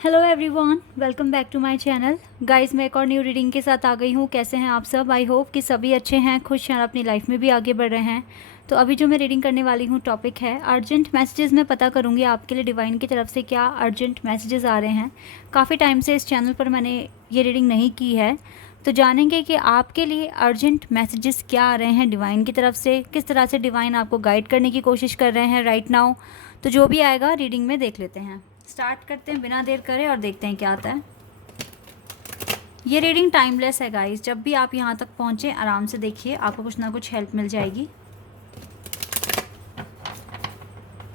Hello everyone, welcome back to my channel. Guys, मैं एक और न्यू रीडिंग के साथ आ गई हूँ। कैसे हैं आप सब? आई होप कि सभी अच्छे हैं, खुश हैं, अपनी लाइफ में भी आगे बढ़ रहे हैं। तो अभी जो मैं रीडिंग करने वाली हूँ टॉपिक है अर्जेंट मैसेजेस। मैं पता करूँगी आपके लिए डिवाइन की तरफ से क्या अर्जेंट मैसेजेस आ रहे हैं। काफ़ी टाइम से इस चैनल पर मैंने ये रीडिंग नहीं की है, तो जानेंगे कि आपके लिए अर्जेंट मैसेजेस क्या आ रहे हैं डिवाइन की तरफ से, किस तरह से डिवाइन आपको गाइड करने की कोशिश कर रहे हैं राइट नाउ। तो जो भी आएगा रीडिंग में देख लेते हैं। स्टार्ट करते हैं बिना देर करे और देखते हैं क्या आता है। ये रीडिंग टाइमलेस है गाइस। जब भी आप यहाँ तक पहुँचे आराम से देखिए, आपको कुछ ना कुछ हेल्प मिल जाएगी।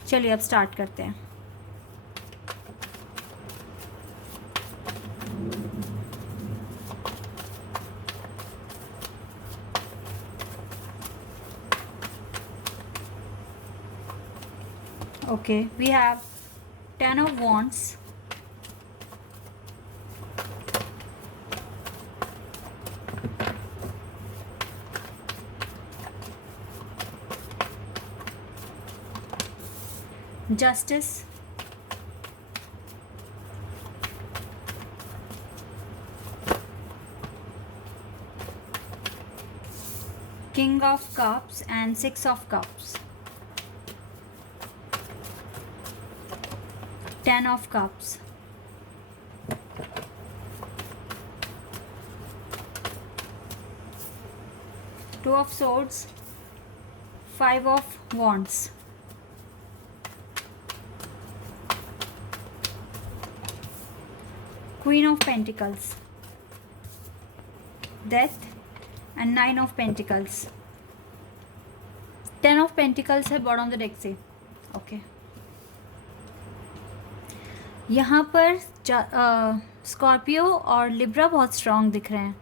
चलिए अब स्टार्ट करते हैं। Okay, we have 10 of wands, justice, king of cups and 6 of cups, 10 of cups, two of swords, 5 of wands, queen of pentacles, death and 9 of pentacles, 10 of pentacles है बॉटम ऑफ द डेक से। Okay, यहाँ पर Scorpio और Libra बहुत strong दिख रहे हैं।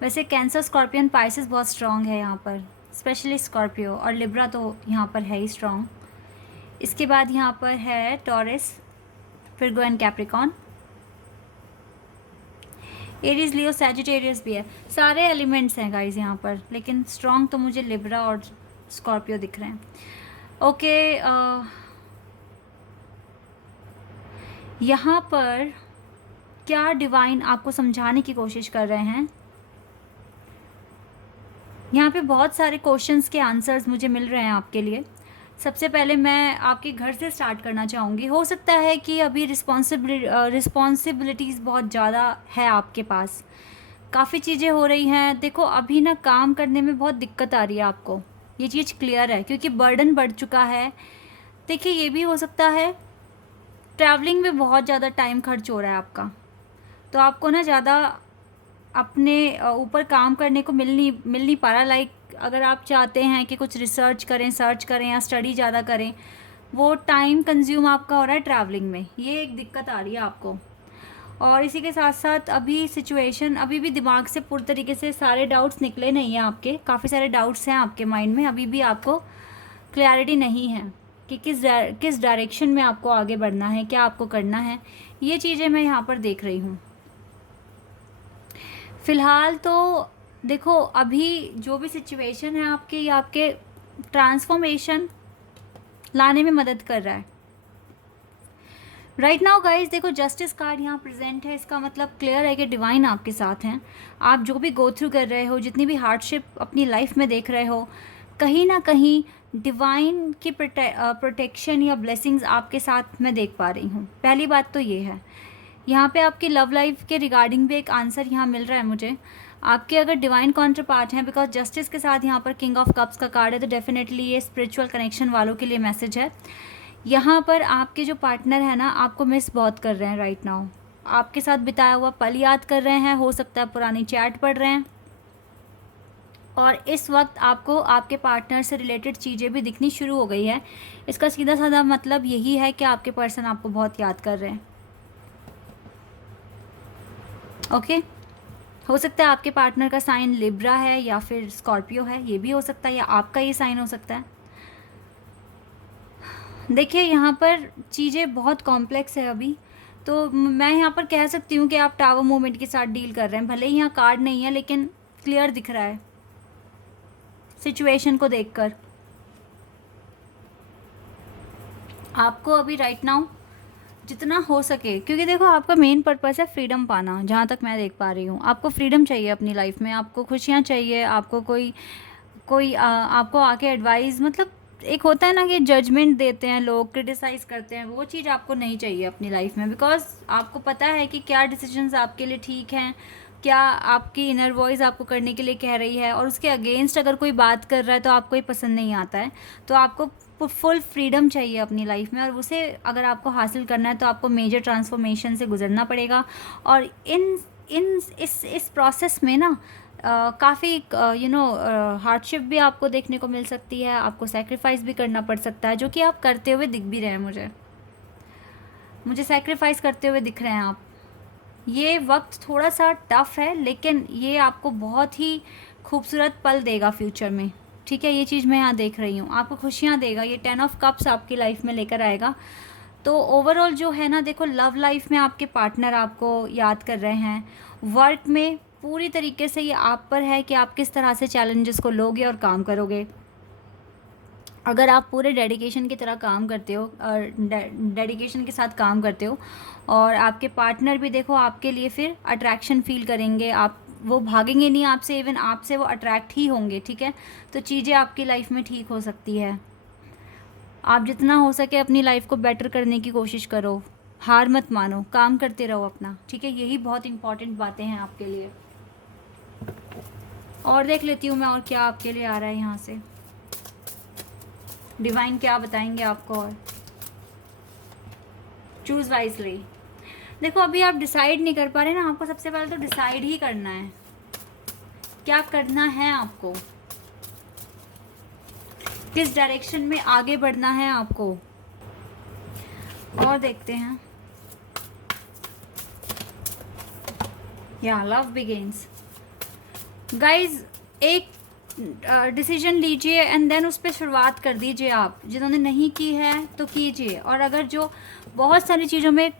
वैसे कैंसर, स्कॉर्पियन, पाइसेस बहुत स्ट्रॉन्ग है यहाँ पर, स्पेशली स्कॉर्पियो और लिब्रा तो यहाँ पर है ही स्ट्रॉन्ग। इसके बाद यहाँ पर है taurus, Virgo and Capricorn, Aries, Leo, Sagittarius भी है। सारे एलिमेंट्स हैं गाइज यहाँ पर, लेकिन स्ट्रॉन्ग तो मुझे लिब्रा और स्कॉर्पियो दिख रहे हैं। ओके, यहाँ पर क्या डिवाइन आपको समझाने की कोशिश कर रहे हैं? यहाँ पे बहुत सारे क्वेश्चंस के आंसर्स मुझे मिल रहे हैं आपके लिए। सबसे पहले मैं आपके घर से स्टार्ट करना चाहूँगी। हो सकता है कि अभी रिस्पॉन्सिबिलिटीज़ बहुत ज़्यादा है आपके पास, काफ़ी चीज़ें हो रही हैं। देखो अभी ना काम करने में बहुत दिक्कत आ रही है आपको, ये चीज़ क्लियर है, क्योंकि बर्डन बढ़ चुका है। देखिए ये भी हो सकता है ट्रैवलिंग में बहुत ज़्यादा टाइम खर्च हो रहा है आपका, तो आपको ना ज़्यादा अपने ऊपर काम करने को मिल नहीं पा रहा। लाइक अगर आप चाहते हैं कि कुछ रिसर्च करें, सर्च करें या स्टडी ज़्यादा करें, वो टाइम कंज्यूम आपका हो रहा है ट्रैवलिंग में, ये एक दिक्कत आ रही है आपको। और इसी के साथ साथ अभी सिचुएशन, अभी भी दिमाग से पूरी तरीके से सारे डाउट्स निकले नहीं हैं आपके, काफ़ी सारे डाउट्स हैं आपके माइंड में, अभी भी आपको क्लैरिटी नहीं है कि किस डायरेक्शन में आपको आगे बढ़ना है, क्या आपको करना है। ये चीज़ें मैं यहाँ पर देख रही हूँ। फ़िलहाल तो देखो अभी जो भी सिचुएशन है आपके, ये आपके ट्रांसफॉर्मेशन लाने में मदद कर रहा है राइट नाउ गाइज। देखो जस्टिस कार्ड यहाँ प्रेजेंट है, इसका मतलब क्लियर है कि डिवाइन आपके साथ हैं। आप जो भी गो थ्रू कर रहे हो, जितनी भी हार्डशिप अपनी लाइफ में देख रहे हो, कहीं ना कहीं डिवाइन की प्रोटेक्शन या ब्लेसिंग्स आपके साथ मैं देख पा रही हूँ। पहली बात तो ये है। यहाँ पे आपकी लव लाइफ के रिगार्डिंग भी एक आंसर यहाँ मिल रहा है मुझे। आपके अगर डिवाइन काउंटर पार्ट हैं, बिकॉज जस्टिस के साथ यहाँ पर किंग ऑफ कप्स का कार्ड है, तो डेफिनेटली ये स्पिरिचुअल कनेक्शन वालों के लिए मैसेज है। यहाँ पर आपके जो पार्टनर है ना, आपको मिस बहुत कर रहे हैं राइट नाउ। आपके साथ बिताया हुआ पल याद कर रहे हैं, हो सकता है पुरानी चैट पढ़ रहे हैं, और इस वक्त आपको आपके पार्टनर से रिलेटेड चीज़ें भी दिखनी शुरू हो गई है। इसका सीधा साधा मतलब यही है कि आपके पर्सन आपको बहुत याद कर रहे हैं। ओके, हो सकता है आपके पार्टनर का साइन लिब्रा है या फिर स्कॉर्पियो है, ये भी हो सकता है, या आपका ये साइन हो सकता है। देखिए यहाँ पर चीज़ें बहुत कॉम्प्लेक्स है अभी, तो मैं यहाँ पर कह सकती हूँ कि आप टावर मूवमेंट के साथ डील कर रहे हैं। भले ही यहाँ कार्ड नहीं है, लेकिन क्लियर दिख रहा है सिचुएशन को देखकर। आपको अभी राइट नाउ जितना हो सके, क्योंकि देखो आपका मेन पर्पस है फ्रीडम पाना, जहाँ तक मैं देख पा रही हूँ। आपको फ्रीडम चाहिए अपनी लाइफ में, आपको खुशियाँ चाहिए, आपको कोई कोई आपको आके एडवाइस, मतलब एक होता है ना कि जजमेंट देते हैं लोग, क्रिटिसाइज करते हैं, वो चीज़ आपको नहीं चाहिए अपनी लाइफ में। बिकॉज आपको पता है कि क्या डिसीजंस आपके लिए ठीक हैं, क्या आपकी इनर वॉइस आपको करने के लिए कह रही है, और उसके अगेंस्ट अगर कोई बात कर रहा है तो आपको ही पसंद नहीं आता है। तो आपको फुल फ्रीडम चाहिए अपनी लाइफ में, और उसे अगर आपको हासिल करना है तो आपको मेजर ट्रांसफॉर्मेशन से गुजरना पड़ेगा। और इस प्रोसेस में ना काफ़ी हार्डशिप भी आपको देखने को मिल सकती है, आपको सेक्रीफाइस भी करना पड़ सकता है, जो कि आप करते हुए दिख भी रहे हैं। मुझे सेक्रीफाइस करते हुए दिख रहे हैं आप। ये वक्त थोड़ा सा टफ है, लेकिन ये आपको बहुत ही खूबसूरत पल देगा फ्यूचर में, ठीक है। ये चीज़ मैं यहाँ देख रही हूँ, आपको खुशियाँ देगा। ये 10 ऑफ कप्स आपकी लाइफ में लेकर आएगा। तो ओवरऑल जो है ना, देखो लव लाइफ में आपके पार्टनर आपको याद कर रहे हैं। वर्क में पूरी तरीके से ये आप पर है कि आप किस तरह से चैलेंजेस को लोगे और काम करोगे। अगर आप पूरे डेडिकेशन की तरह काम करते हो और डेडिकेशन के साथ काम करते हो, और आपके पार्टनर भी देखो आपके लिए फिर अट्रैक्शन फील करेंगे, आप वो भागेंगे नहीं आपसे, इवन आपसे वो अट्रैक्ट ही होंगे, ठीक है। तो चीज़ें आपकी लाइफ में ठीक हो सकती है। आप जितना हो सके अपनी लाइफ को बेटर करने की कोशिश करो, हार मत मानो, काम करते रहो अपना, ठीक है। यही बहुत इंपॉर्टेंट बातें हैं आपके लिए। और देख लेती हूँ मैं और क्या आपके लिए आ रहा है यहाँ से, डिवाइन क्या बताएंगे आपको। और चूज़ वाइजली। देखो अभी आप डिसाइड नहीं कर पा रहे ना, आपको सबसे पहले तो डिसाइड ही करना है क्या करना है आपको, किस डायरेक्शन में आगे बढ़ना है आपको। और देखते हैं, या लव बिगिंस। गाइज एक डिसीजन लीजिए एंड देन उस पर शुरुआत कर दीजिए। आप जिन्होंने नहीं की है तो कीजिए, और अगर जो बहुत सारी चीज़ों में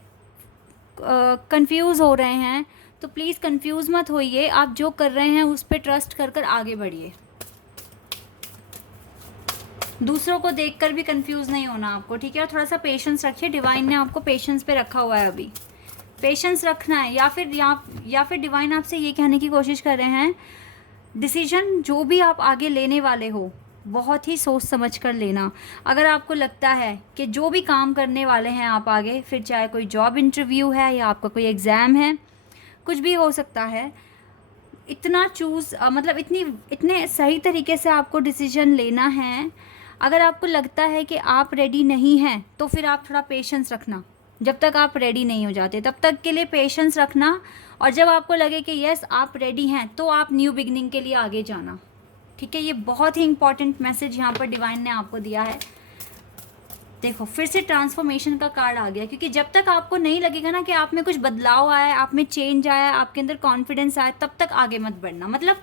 कंफ्यूज हो रहे हैं तो प्लीज़ कंफ्यूज मत होइए, आप जो कर रहे हैं उस पर ट्रस्ट कर कर आगे बढ़िए। दूसरों को देखकर भी कंफ्यूज नहीं होना आपको, ठीक है। और थोड़ा सा पेशेंस रखिए, डिवाइन ने आपको पेशेंस पे रखा हुआ है, अभी पेशेंस रखना है। या फिर डिवाइन आपसे ये कहने की कोशिश कर रहे हैं, डिसीजन जो भी आप आगे लेने वाले हो बहुत ही सोच समझ कर लेना। अगर आपको लगता है कि जो भी काम करने वाले हैं आप आगे, फिर चाहे कोई जॉब इंटरव्यू है या आपका कोई एग्ज़ाम है, कुछ भी हो सकता है, इतना मतलब इतने सही तरीके से आपको डिसीजन लेना है। अगर आपको लगता है कि आप रेडी नहीं हैं तो फिर आप थोड़ा पेशेंस रखना, जब तक आप रेडी नहीं हो जाते तब तक के लिए पेशेंस रखना। और जब आपको लगे कि यस आप रेडी हैं तो आप न्यू बिगनिंग के लिए आगे जाना, ठीक है। ये बहुत ही इंपॉर्टेंट मैसेज यहाँ पर डिवाइन ने आपको दिया है। देखो फिर से ट्रांसफॉर्मेशन का कार्ड आ गया, क्योंकि जब तक आपको नहीं लगेगा ना कि आप में कुछ बदलाव आया, आप में चेंज आया, आपके अंदर कॉन्फिडेंस आया, तब तक आगे मत बढ़ना। मतलब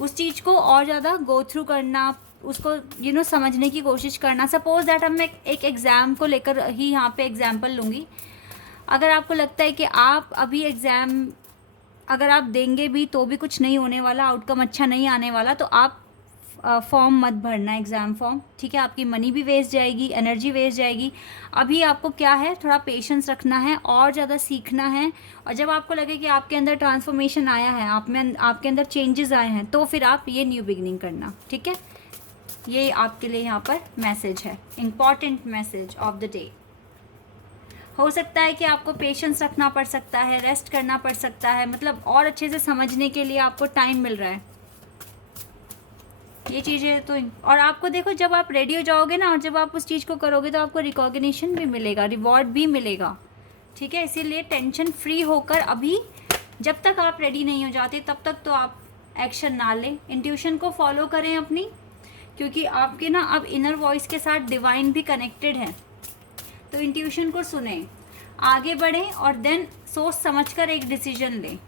उस चीज़ को और ज़्यादा गो थ्रू करना, उसको समझने की कोशिश करना। सपोज दैट अब मैं एक एग्ज़ाम को लेकर ही यहाँ पे एग्जांपल लूँगी। अगर आपको लगता है कि आप अभी एग्ज़ाम अगर आप देंगे भी तो भी कुछ नहीं होने वाला, आउटकम अच्छा नहीं आने वाला, तो आप फॉर्म मत भरना, एग्ज़ाम फॉर्म, ठीक है। आपकी मनी भी वेस्ट जाएगी, एनर्जी वेस्ट जाएगी। अभी आपको क्या है, थोड़ा पेशेंस रखना है और ज़्यादा सीखना है। और जब आपको लगे कि आपके अंदर ट्रांसफॉर्मेशन आया है, आपके अंदर चेंजेस आए हैं, तो फिर आप ये न्यू बिगनिंग करना, ठीक है। ये आपके लिए यहाँ पर मैसेज है, important message of the day. हो सकता है कि आपको पेशेंस रखना पड़ सकता है, रेस्ट करना पड़ सकता है, मतलब और अच्छे से समझने के लिए आपको टाइम मिल रहा है ये चीज़ें। तो और आपको देखो जब आप रेडी हो जाओगे ना, और जब आप उस चीज़ को करोगे तो आपको रिकॉग्निशन भी मिलेगा, रिवॉर्ड भी मिलेगा, ठीक है। इसीलिए टेंशन फ्री होकर अभी जब तक आप रेडी नहीं हो जाते तब तक तो आप एक्शन ना लें। इंट्यूशन को फॉलो करें अपनी, क्योंकि आपके ना अब इनर वॉइस के साथ डिवाइन भी कनेक्टेड है। तो इंट्यूशन को सुने, आगे बढ़ें और देन सोच समझकर एक डिसीजन लें।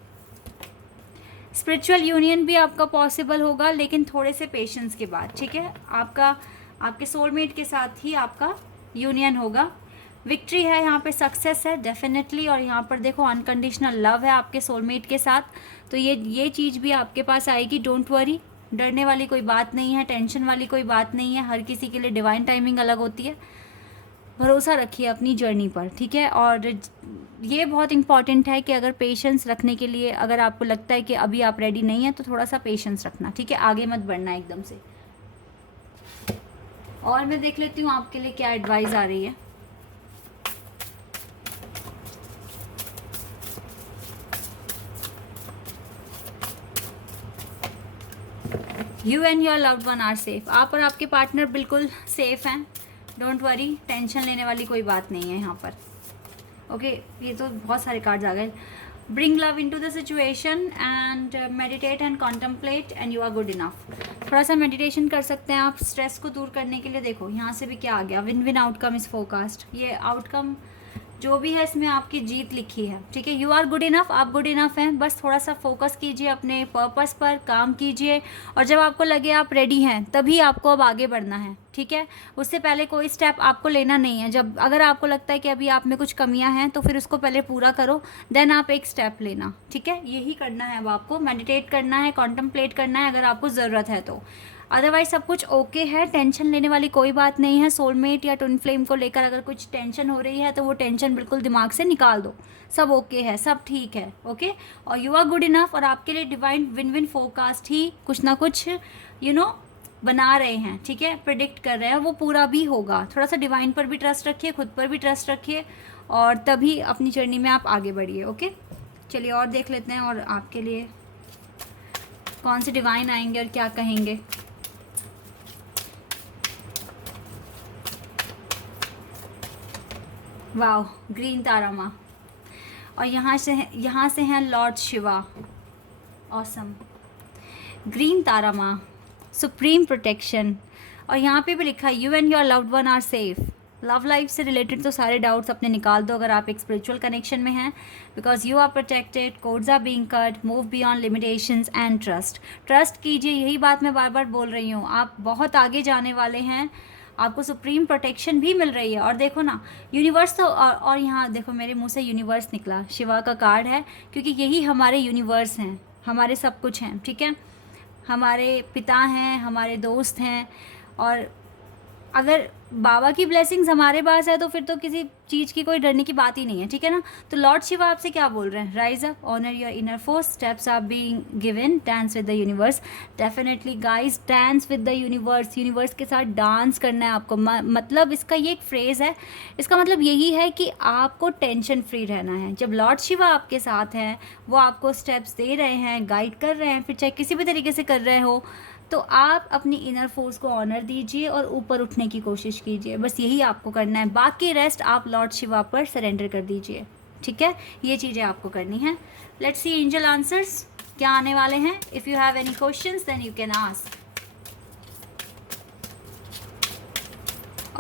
स्पिरिचुअल यूनियन भी आपका पॉसिबल होगा, लेकिन थोड़े से पेशेंस के बाद, ठीक है। आपके सोलमेट के साथ ही आपका यूनियन होगा। विक्ट्री है यहाँ पे, सक्सेस है डेफिनेटली। और यहाँ पर देखो अनकंडीशनल लव है आपके सोलमेट के साथ। तो ये चीज़ भी आपके पास आएगी। डोंट वरी, डरने वाली कोई बात नहीं है, टेंशन वाली कोई बात नहीं है। हर किसी के लिए डिवाइन टाइमिंग अलग होती है। भरोसा रखिए अपनी जर्नी पर, ठीक है। और ये बहुत इम्पॉर्टेंट है कि अगर पेशेंस रखने के लिए, अगर आपको लगता है कि अभी आप रेडी नहीं हैं तो थोड़ा सा पेशेंस रखना, ठीक है, आगे मत बढ़ना एकदम से। और मैं देख लेती हूँ आपके लिए क्या एडवाइस आ रही है। You and your loved one are safe. आप और आपके पार्टनर बिल्कुल सेफ हैं, डोंट वरी, टेंशन लेने वाली कोई बात नहीं है यहाँ पर। ओके ये तो बहुत सारे कार्ड्स आ गए। Bring love into the situation and meditate and contemplate and you are good enough. थोड़ा सा मेडिटेशन कर सकते हैं आप स्ट्रेस को दूर करने के लिए। देखो यहाँ से भी क्या आ गया, win win outcome is forecast. ये आउटकम जो भी है इसमें आपकी जीत लिखी है, ठीक है। यू आर गुड इनफ, आप गुड इनफ हैं, बस थोड़ा सा फोकस कीजिए अपने पर्पस पर, काम कीजिए, और जब आपको लगे आप रेडी हैं तभी आपको अब आगे बढ़ना है, ठीक है। उससे पहले कोई स्टेप आपको लेना नहीं है। जब अगर आपको लगता है कि अभी आप में कुछ कमियां हैं तो फिर उसको पहले पूरा करो, देन आप एक स्टेप लेना, ठीक है। यही करना है अब आपको, मेडिटेट करना है, कॉन्टम्पलेट करना है अगर आपको ज़रूरत है तो। अदरवाइज सब कुछ ओके है, टेंशन लेने वाली कोई बात नहीं है। सोलमेट या ट्विन फ्लेम को लेकर अगर कुछ टेंशन हो रही है तो वो टेंशन बिल्कुल दिमाग से निकाल दो, सब ओके है, सब ठीक है, ओके। और यू आर गुड इनफ, और आपके लिए डिवाइन विन विन फोरकास्ट ही कुछ ना कुछ बना रहे हैं, ठीक है, प्रिडिक्ट कर रहे हैं, वो पूरा भी होगा। थोड़ा सा डिवाइन पर भी ट्रस्ट रखिए, खुद पर भी ट्रस्ट रखिए, और तभी अपनी जर्नी में आप आगे बढ़िए, ओके। चलिए और देख लेते हैं और आपके लिए कौन से डिवाइन आएंगे और क्या कहेंगे। वाओ, ग्रीन तारा माँ, और यहाँ से हैं lord Shiva, awesome. Green Tara माँ, सुप्रीम प्रोटेक्शन, और यहाँ पे भी लिखा है you and your loved one are safe. Love life से रिलेटेड तो सारे डाउट्स अपने निकाल दो अगर आप एक स्पिरिचुअल कनेक्शन में हैं, because you are protected, cords are being cut, move beyond limitations and trust कीजिए। यही बात मैं बार बार बोल रही हूँ, आप बहुत आगे जाने वाले हैं, आपको सुप्रीम प्रोटेक्शन भी मिल रही है। और देखो ना यूनिवर्स तो, और यहाँ देखो मेरे मुंह से यूनिवर्स निकला, शिवा का कार्ड है, क्योंकि यही हमारे यूनिवर्स हैं, हमारे सब कुछ हैं, ठीक है। हमारे पिता हैं, हमारे दोस्त हैं, और अगर बाबा की ब्लेसिंग्स हमारे पास है तो फिर तो किसी चीज़ की कोई डरने की बात ही नहीं है, ठीक है ना। तो लॉर्ड शिवा आपसे क्या बोल रहे हैं, rise up, honour your inner force, steps are being given, dance with the universe. Definitely guys, dance with the universe, universe के साथ डांस करना है आपको। मतलब इसका ये एक फ्रेज़ है, इसका मतलब यही है कि आपको टेंशन फ्री रहना है। जब लॉर्ड शिवा आपके साथ हैं, वो आपको स्टेप्स दे रहे हैं, गाइड कर रहे हैं, फिर चाहे किसी भी तरीके से कर रहे हो, तो आप अपनी इनर फोर्स को ऑनर दीजिए और ऊपर उठने की कोशिश कीजिए, बस यही आपको करना है। बाकी रेस्ट आप लॉर्ड शिवा पर सरेंडर कर दीजिए, ठीक है। ये चीज़ें आपको करनी है। लेट्स सी एंजल आंसर्स क्या आने वाले हैं। If you have any questions then you can ask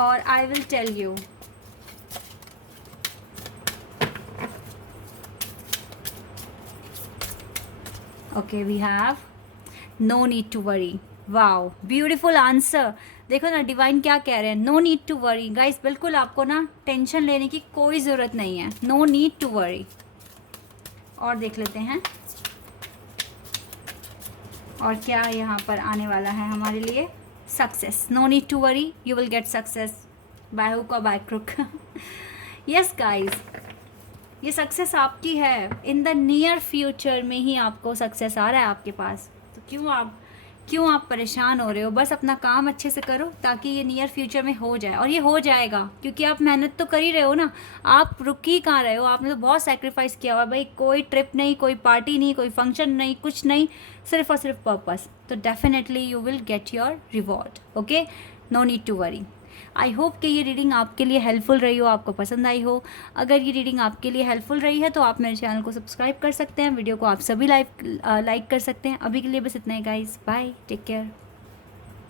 और I will tell you. Okay, we have no need to worry. Wow, beautiful answer. देखो ना डिवाइन क्या कह रहे हैं, no need to worry. Guys बिल्कुल आपको ना टेंशन लेने की कोई ज़रूरत नहीं है, नो नीड टू वरी। और देख लेते हैं और क्या यहाँ पर आने वाला है हमारे लिए। Success, no need to worry, you will get success by hook और बाय क्रुक। यस गाइस, ये सक्सेस आपकी है, इन द नियर फ्यूचर में ही आपको सक्सेस आ रहा है आपके पास। तो क्यों आप परेशान हो रहे हो, बस अपना काम अच्छे से करो ताकि ये नियर फ्यूचर में हो जाए। और ये हो जाएगा क्योंकि आप मेहनत तो कर ही रहे हो ना, आप रुक ही कहाँ रहे हो, आपने तो बहुत सेक्रीफाइस किया हुआ है भाई। कोई ट्रिप नहीं, कोई पार्टी नहीं, कोई फंक्शन नहीं, कुछ नहीं, सिर्फ और सिर्फ पर्पस। तो definitely you will get your reward, okay, no need to worry. I hope कि ये रीडिंग आपके लिए हेल्पफुल रही हो, आपको पसंद आई हो। अगर ये रीडिंग आपके लिए हेल्पफुल रही है तो आप मेरे चैनल को सब्सक्राइब कर सकते हैं, वीडियो को आप सभी लाइक कर सकते हैं। अभी के लिए बस इतना ही गाइस, बाय, टेक केयर।